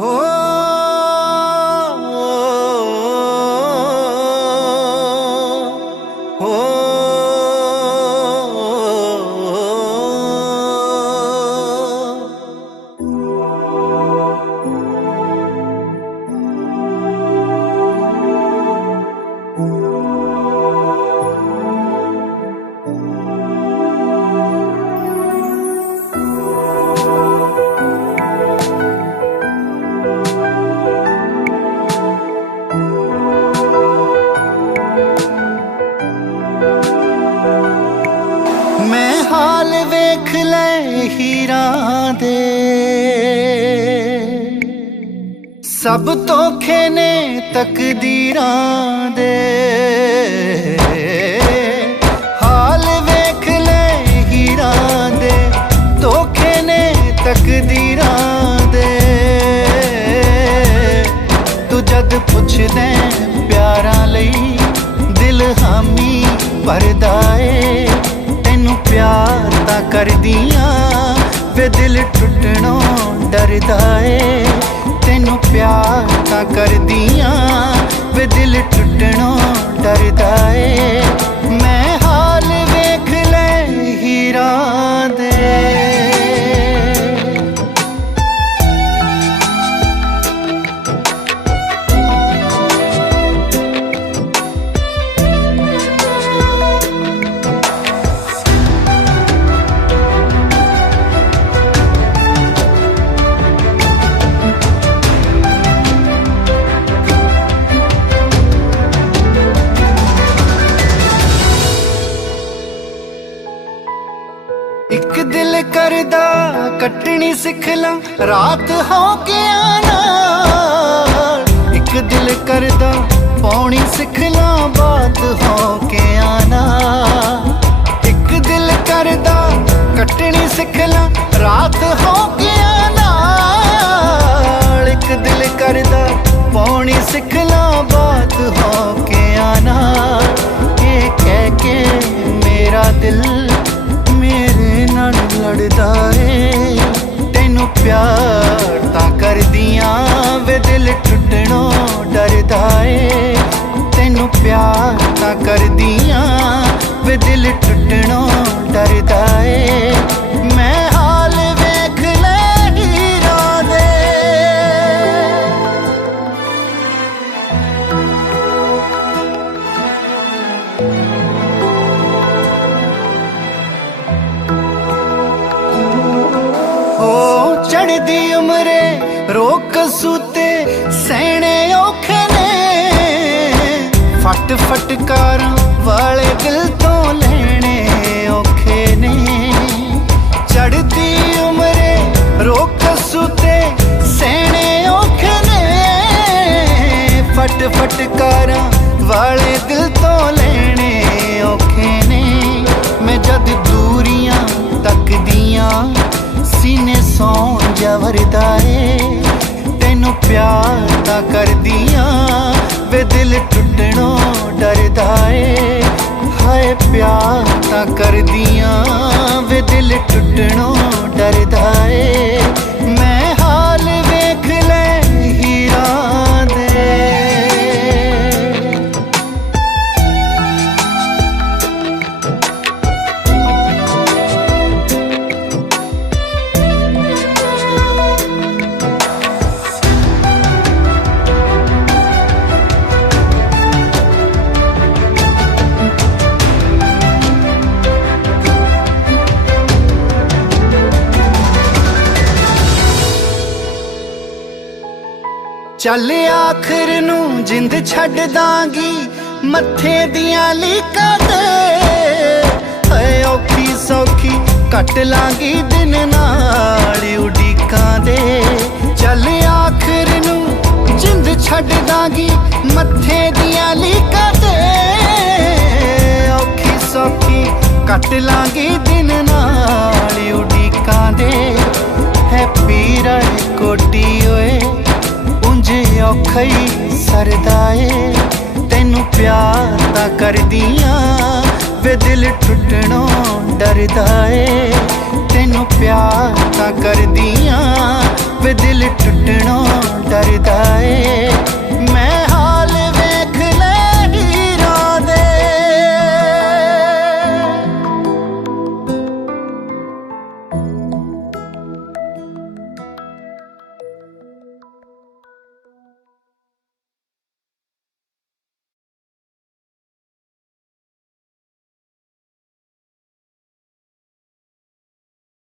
हो हो मैं हाल वेख ले हीरां दे सब धोखे ने तकदीरां दे हाल वेख ले हीरां दे धोखे ने तकदीरां दे तू जद पुछदे प्यारां लई दिल हामी भरदा ए तेनू प्यार तां करदियां वे दिल टुटणों डरदा ए तेनू प्यार तां करदियां वे दिल टुटणों डरदा ए मैं हाल वेख ले हीरां दे एक दिल करदा कटनी सिख ला रात हो के आना एक दिल करदा पौनी सिख ला बात हो के आना एक दिल करदा कटनी सिख ला रात हो के आना एक दिल करदा पौनी सिख ला बात हो के आना ये कह के मेरा दिल मेरे नाल लड़दा ए तेनू प्यार तां करदियां वे दिल टुटणों डरदा ए तेनू प्यार तां करदियां वे दिल टुटणों डरदा ए मैं हाल वेख ले हीरां दे चढ़दी उमरे रोक सूते सहने औखे ने फट फटकारां वाले दिल तो लेने औखे ने चढ़दी उमरे रोक सूते सहने औखे ने फट फटकारां वाले दिल तो लेने औखे ने मैं जद दूरियां तकदियां सीने सौं जवरदा ए तेनू प्यार तां करदियां वे दिल टुटणों डरदा ए हाय प्यार तां करदियां वे दिल टुटणों डरदा ए मैं हाल वेख ले हीरां दे चल आखिर नू जिंद छड़ दांगी मत्थे दियां लीकां ते ऐ औखी सौखी कट लांगी दिन नाल उडीकां दे चल आखिर नू जिंद छड़ दांगी मत्थे दियां लीकां ते औखी सौखी कट लांगी दिन नाल उडीकां दे है पीरा कोटी ओए औखा ही सरदा ए तेनू प्यार तां करदियां वे दिल टुटणों डरदा ए तेनू प्यार तां करदियां वे दिल टुटणों डरदा ए।